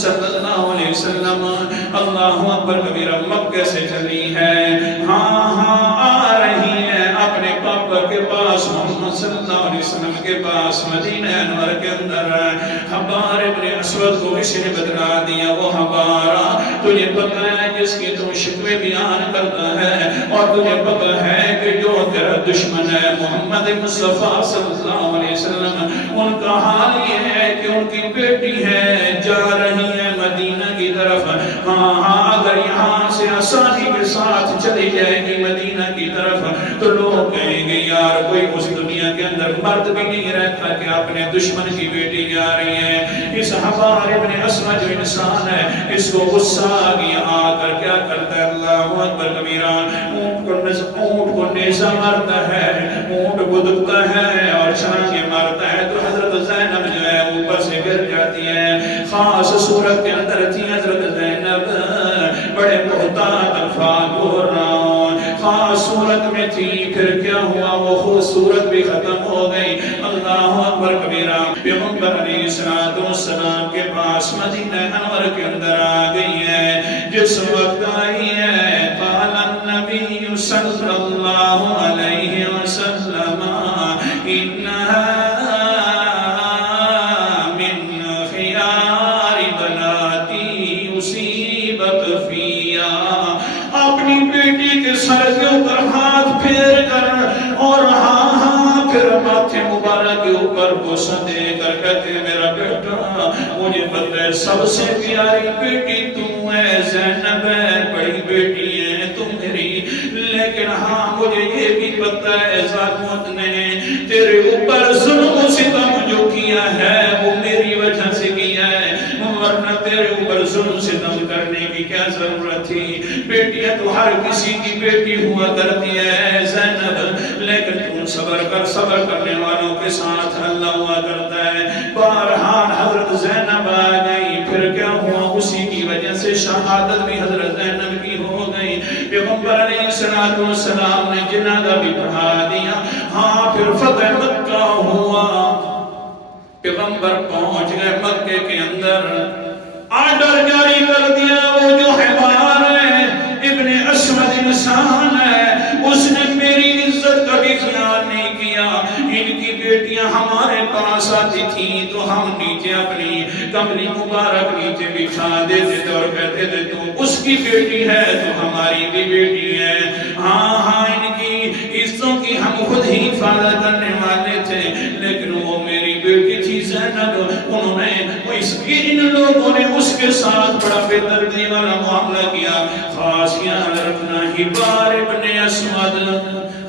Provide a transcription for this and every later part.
صلی اللہ علیہ وسلم اللہ اکبر کبیرہ مکہ سے چلی ہے، ہاں آ رہی ہے اپنے پاپا کے پاس، محمد صلی اللہ علیہ وسلم کے پاس مدینہ انور کے اندر۔ حبار ابن اسود کو کسی نے بتلا دیا، وہ حبارہ تجھے پتہ ہے جس کی تم شکوے بیان کرتا ہے، اور تجھے پتہ ہے کہ جو تیرا دشمن ہے محمد مصطفیٰ صلی اللہ علیہ وسلم، ان کا حال یہ ہے کہ ان کی بیٹی ہے جا رہی ہے مدینہ کی طرف۔ ہاں اگر یہاں سے آسانی کے ساتھ چلی جائے گی مدینہ کی طرف تو لوگ کہیں گے یار کوئی اس دنیا کے اندر مرد بھی نہیں رہتا کہ اپنے دشمن کی بیٹی جا رہی ہے۔ اس حبار ابن اسود جو انسان ہے اس کو غصہ آ گیا، آ کر کیا کرتا ہے اللہ اکبر کبیرہ، اونٹ کو نیزہ مارتا ہے، اونٹ کو دکتا ہے اور چھلانگیں مارتا ہے تو حضرت زینب جو ہے اوپر سے گر جاتی ہے۔ خاص صورت کے اندر تھی حضرت زینب، بڑے محتاط الفاظ بول رہا ہوں، خاص صورت میں تھی، پھر کیا ہوا وہ خوبصورت بھی ختم ہو گئی۔ اللہ اکبر کبیرہ پیغمبر علیہ السلام کے پاس مدینہ انور کے اندر آ گئی ہے، جس وقت آئی ہے قال النبی صلی اللہ علیہ وسلم انہا من خیار بناتی اصیبت فیا، اپنی بیٹی کے سر کے اوپر ہاتھ پھیر کر اور ہاں پھر ماتھے مبارک کے اوپر بوسہ دے کر کہتے میرا بیٹا مجھے پتہ ہے سب سے پیاری بیٹی تو ہے، زینب ہے بڑی بیٹی ہے تو میری، لیکن ہاں مجھے یہ بھی پتہ ہے ظالمت نے تیرے اوپر ظلم و ستم جو کیا ہے وہ میری وجہ سے کیا ہے، ورنہ تیرے اوپر ظلم ستم کرنے کی کیا ضرورت تھی؟ بیٹیاں تو ہر کسی کی بیٹی ہوا کرتی ہے زینب، لیکن تم صبر کر، صبر کرنے والوں کے ساتھ اللہ ہوا کرتا ہے۔ بہرحال حضرت زینب آ گئی، پھر کیا ہوا اسی کی وجہ سے شہادت بھی حضرت زینب کی ہو گئی۔ پیغمبر علیہ السلام نے جنازہ بھی پڑھا دیا، ہاں پھر فتح مکہ ہوا، پیغمبر پہنچ گئے مکے کے اندر، آرڈر جاری کر دیا وہ جو حبار ہے ابن اسود انسان ہے اس نے میری عزت کا بھی خیال نہیں کیا، ان کی بیٹیاں ہمارے پاس آتی تھیں تو ہم نیچے اپنی کمری مبارک نیچے بچھا دیتے تھے اور کہتے تھے تو اس کی بیٹی ہے تو ہماری بھی بیٹی ہے، ہاں ان کی عزتوں کی ہم خود ہی حفاظت کرنے والے تھے، لیکن وہ میری بیٹی تھی زینب، انہوں نے ان لوگوں نے اس کے ساتھ بڑا بے دردی والا معاملہ کیا۔ خاص یاد رکھنا حبار ابن اسود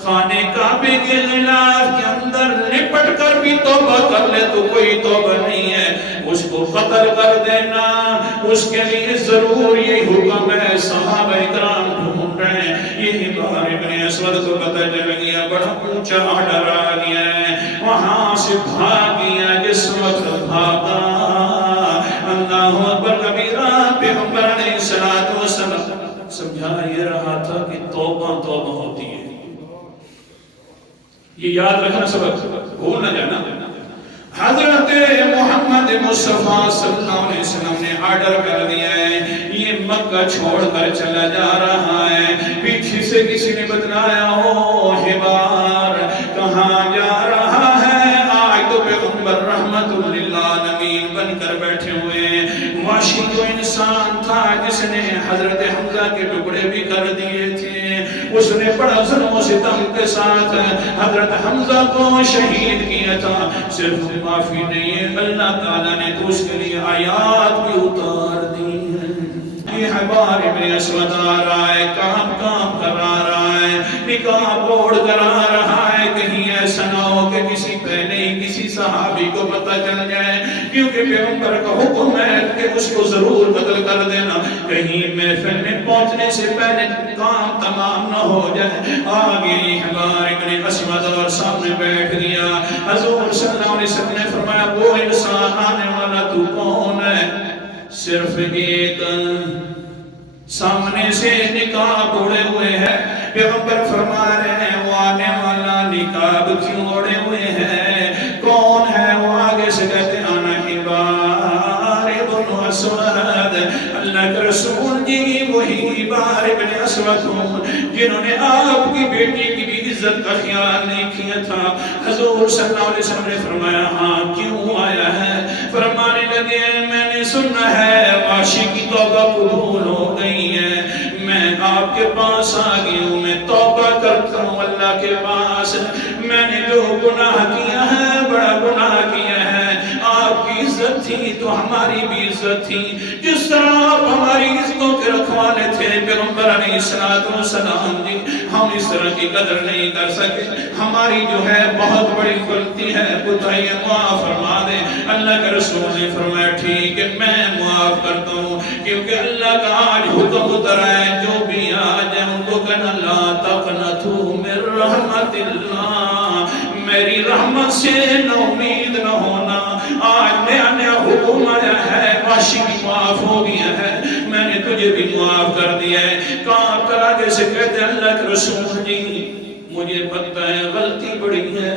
خانے کعبے کے غلاف کے اندر لپٹ کر بھی توبہ کر لے تو کوئی توبہ نہیں ہے، اس کو قتل کر دینا اس کے لیے ضرور یہ حکم ہے۔ صحابہ اکرام ڈھونڈ رہے ہیں، یہ حبار ابن اسود کو پتہ چل گیا، بڑا اونچا آرڈر آ گیا ہے، وہاں سے بھاگ گیا، جس وقت بھاگا اللہ اکبر کبیرہ پیغمبر علیہ السلام سمجھا یہ رہا تھا کہ توبہ توبہ ہوتی ہے، یہ یاد رکھنا سبق بھول نہ جانا۔ حضرت محمد مصطفیٰ صلی اللہ علیہ وسلم نے آرڈر کر دیا ہے یہ مکہ چھوڑ کر چلا جا رہا ہے، پیچھے سے کسی نے بتلایا ہو حبار کہاں جا رہا ہے، آج تو پیغمبر رحمت للعالمین بن کر بیٹھے ہوئے ہیں، وحشی جو انسان تھا جس نے حضرت حمزہ کے ٹکڑے بھی کر دیے تھے، اس نے بڑا ظلم و ستم کے ساتھ حضرت حمزہ کو شہید کیا تھا، صرف معافی نہیں ہے اللہ تعالیٰ نے تو اس کے لیے آیات بھی اتار دی ہیں۔ یہ حبار ابن اسود آ رہا ہے، کام کر رہا ہے، نقاب اوڑھ کر آ رہا ہے، کہیں ایسا نہ ہو کہ کسی پہلے ہی کسی صحابی کو پتہ چل جائے، کیونکہ پیغمبر کا حکم ہے کہ اس کو ضرور قتل کر دینا، کہیں محفل میں پہنچنے سے پہلے کام تمام نہ ہو جائے۔ آگے حبار ابن اسود اور سامنے بیٹھ گیا، حضور صلی اللہ علیہ وسلم نے فرمایا وہ انسان آنے والا تو کون ہے؟ صرف ایک سامنے سے نقاب اڑے ہوئے ہے، پیغمبر فرما رہے ہیں وہ آنے والا نقاب کیوں اڑے ہوئے ہیں، کون ہے؟ وہ آگے سے کہتے آنا حبار ابن اسود عصمتهم، جنہوں نے آپ کی بیٹی کی بھی عزت کا خیال نہیں کیا تھا. حضور صلی اللہ علیہ وسلم نے فرمایا ہاں کیوں آیا ہے؟ فرمانے لگے میں نے سنا ہے واشی کی توبہ قبول ہو گئی ہے، میں آپ کے پاس آ گئی ہوں، میں توبہ کرتا ہوں اللہ کے پاس. میں نے جو گناہ کیا ہے بڑا گناہ کیا ہے، آپ کی عزت تھی تو ہماری بھی عزت تھی. جس طرح آپ ہماری عزتوں کے رکھوانے تھے پیغمبر علیہ السلام جی، ہم اس طرح کی قدر نہیں کر سکے. ہماری جو ہے بہت بڑی غلطی ہے، بتائیے معاف فرما دے. اللہ کے رسول نے فرمایا ٹھیک ہے میں معاف کرتا ہوں، کیونکہ اللہ کا آج حکم اترا ہے جو بھی آ جائے ان کو کہنا لا تقنطوا من رحمت اللہ، میری رحمت سے نا امید نہ ہونا. آج نیا حکم آیا ہے، واشی بھی معاف ہو گیا ہے، میں نے تجھے بھی معاف کر دیا ہے. کہاں کرا جیسے کہتے اللہ کے رسول جی مجھے پتہ ہے غلطی بڑی ہے،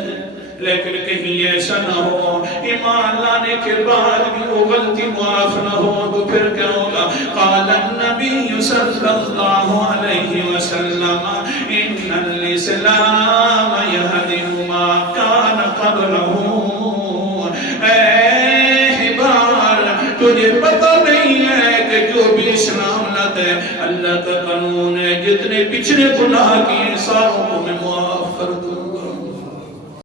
لیکن کہیں ایسا نہ ہو ایمان لانے کے بعد بھی وہ غلطی معاف نہ ہو تو پھر کیا ہوگا؟ قال النبی صلی اللہ علیہ وسلم ان الاسلام یہدم ما کان قبلہ. اے حبار تجھے پتہ نہیں ہے کہ جو بھی اسلام لاتا ہے اللہ کا قانون ہے، جتنے پچھلے گناہ کیے ساروں کو میں معاف